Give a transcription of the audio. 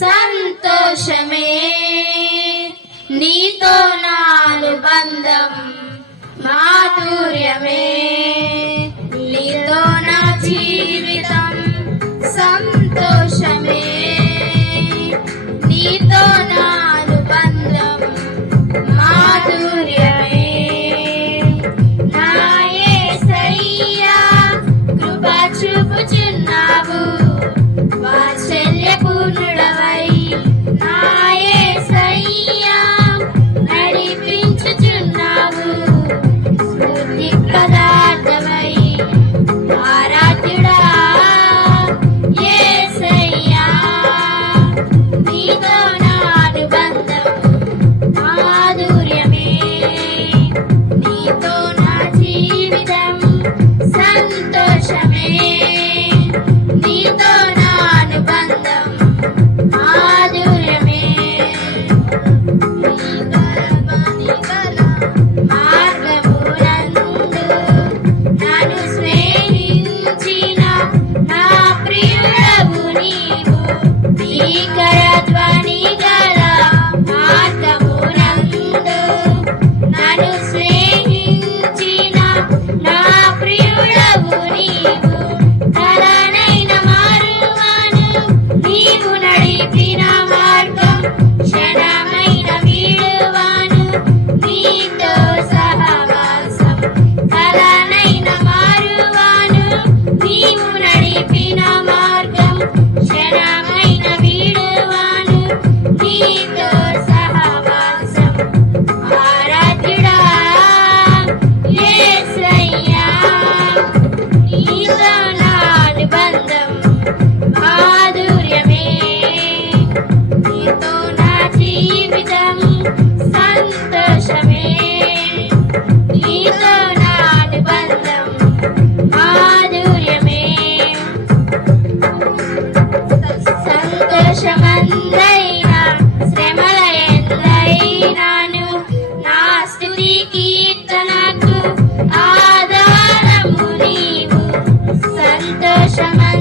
సంతోషమే నీతో నా అనుబంధం, మాధుర్యమే నీతో నా జీవితం. సంతోషమే నీతో నా అనుబంధం, మాధుర్యమే. నా యేసయ్యా కృప చూపుచున్నావు, వాత్సల్యపూర్ణుడవై నా యేసయ్యా నడిపించుచున్నావు, స్ఫూర్తి ప్రదార్థమై ఆరాధ్యుడా యేసయ్యా. నీతో నా అనుబంధం, మాధుర్యమే నీతో నా జీవితం. సంతోషమే నీతో నా అనుబంధం, మాధుర్యమే. మార్గమునందు నన్ను స్నేహించిన నా ప్రియుడవు నీవు, భీకర ధ్వని గల మార్గమునందు నన్ను స్నేహించిన నా ప్రియుడవు నీవు. తలనైన మారువాను నీవు నడిపిన మార్గం, క్షణమైన వీడువాను నీతో సహవాసం. తలనైన మారువాను నీవు నడిపిన మార్గం, క్షణమైన వీడువాను నీతో సహవాసం. ఆరాధ్యుడా యేసయ్యా నీతో నా అనుబంధం, మాధుర్యమే నీతో నా జీవితం. సంతోషమే నీతో నా అనుబంధం, మాధుర్యమే. సంతోషమందైనా శ్రమల ఎందైనాను నా స్తుతి కీర్తనకు ఆధారము నీవు. సంతోషమందైనా